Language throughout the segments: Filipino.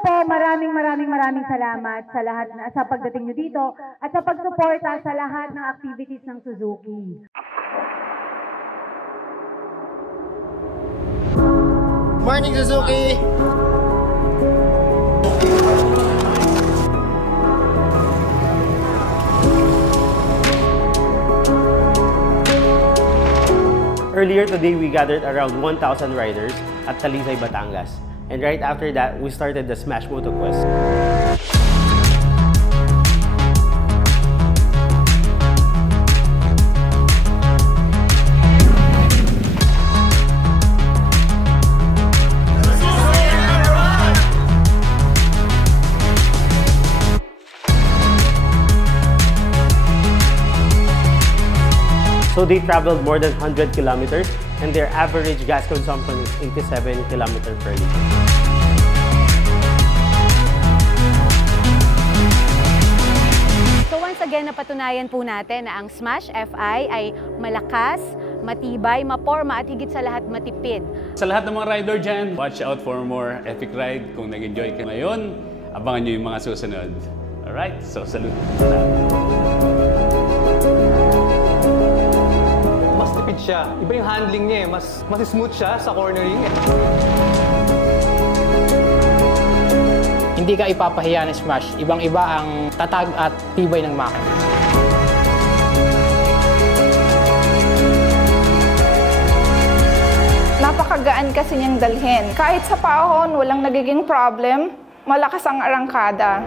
po, maraming salamat sa lahat sa pagdating nyo dito at sa pagsuporta sa lahat ng activities ng Suzuki. Morning, Suzuki! Earlier today, we gathered around 1,000 riders at Talisay, Batangas. And right after that, we started the Smash Moto Quest. So they traveled more than 100 kilometers and their average gas consumption is 87 kilometers per liter. So once again, napatunayan po natin na ang Smash FI ay malakas, matibay, maporma at higit sa lahat matipid. Sa lahat ng mga rider dyan, watch out for more epic ride. Kung nag-enjoy ka ngayon, abangan nyo yung mga susunod. Alright, so salute. Mas tipid siya. Iba yung handling niya eh. Mas smooth siya sa cornering eh. Hindi ka ipapahiya ng Smash. Ibang-iba ang tatag at tibay ng makina. Napakagaan kasi niyang dalhin. Kahit sa paahon, walang nagiging problem. Malakas ang arangkada.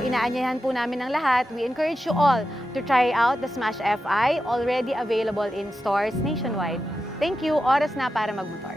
Inaanyayahan po namin ng lahat. We encourage you all to try out the Smash FI, already available in stores nationwide. Thank you. Oras na para magmotor.